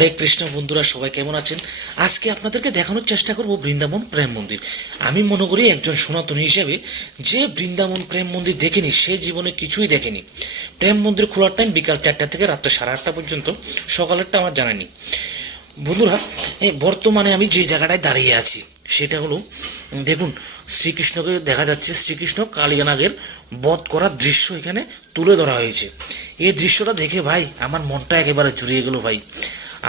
হরে কৃষ্ণ বন্ধুরা, সবাই কেমন আছেন? আজকে আপনাদেরকে দেখানোর চেষ্টা করব বৃন্দাবন প্রেম মন্দির। আমি মনে করি একজন সনাতনী হিসেবে যে বৃন্দাবন প্রেম মন্দির দেখেনি সে জীবনে কিছুই দেখেনি। প্রেম মন্দির খোলার টাইম বিকাল 4টা থেকে রাত্রে 8:30 পর্যন্ত, সকালেরটা আমার জানা নেই। বন্ধুরা, বর্তমানে আমি যে জায়গাটায় দাঁড়িয়ে আছি সেটা হলো, দেখুন, শ্রীকৃষ্ণকে দেখা যাচ্ছে। শ্রীকৃষ্ণ কালিয়ানাগের বধ করার দৃশ্য এখানে তুলে ধরা হয়েছে। এই দৃশ্যটা দেখে ভাই আমার মনটা একেবারে জুড়িয়ে গেল ভাই।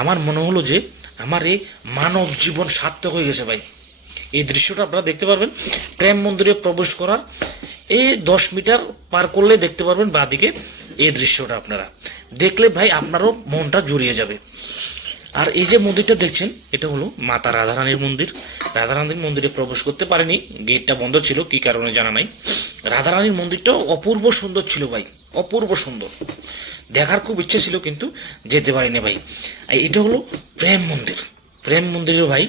আমার মনে হলো যে আমার এই মানব জীবন সার্থক হয়ে গেছে ভাই। এই দৃশ্যটা আপনারা দেখতে পারবেন প্রেম মন্দিরে প্রবেশ করার এই 10 মিটার পার করলে দেখতে পারবেন বাঁদিকে। এই দৃশ্যটা আপনারা দেখলে ভাই আপনারও মনটা জুড়িয়ে যাবে। আর এই যে মন্দিরটা দেখছেন এটা হলো মাতা রাধারানীর মন্দির। রাধারানীর মন্দিরে প্রবেশ করতে পারেনি, গেটটা বন্ধ ছিল, কি কারণে জানা নাই। রাধারানীর মন্দিরটাও অপূর্ব সুন্দর ছিল ভাই, অপূর্ব সুন্দর। দেখার খুব ইচ্ছে ছিল কিন্তু যেতে পারিনি ভাই। আর এটা হলো প্রেম মন্দির। প্রেম মন্দিরের ভাই,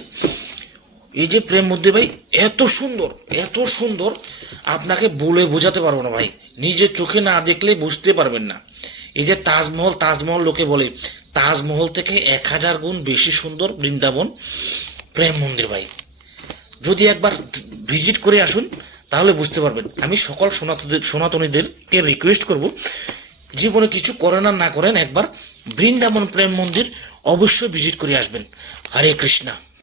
এই যে প্রেম মন্দির ভাই এত সুন্দর, এত সুন্দর, আপনাকে বলে বোঝাতে পারবো না ভাই। নিজের চোখে না দেখলে বুঝতে পারবেন না। এই যে তাজমহল, তাজমহল লোকে বলে, তাজমহল থেকে 1000 গুণ বেশি সুন্দর বৃন্দাবন প্রেম মন্দির ভাই। যদি একবার ভিজিট করে আসুন তাহলে বুঝতে পারবেন। আমি সকল সনাতনীদেরকে রিকোয়েস্ট করব, জীবনে কিছু করেন আর না করেন একবার বৃন্দাবন প্রেম মন্দির অবশ্যই ভিজিট করে আসবেন। হরে কৃষ্ণা।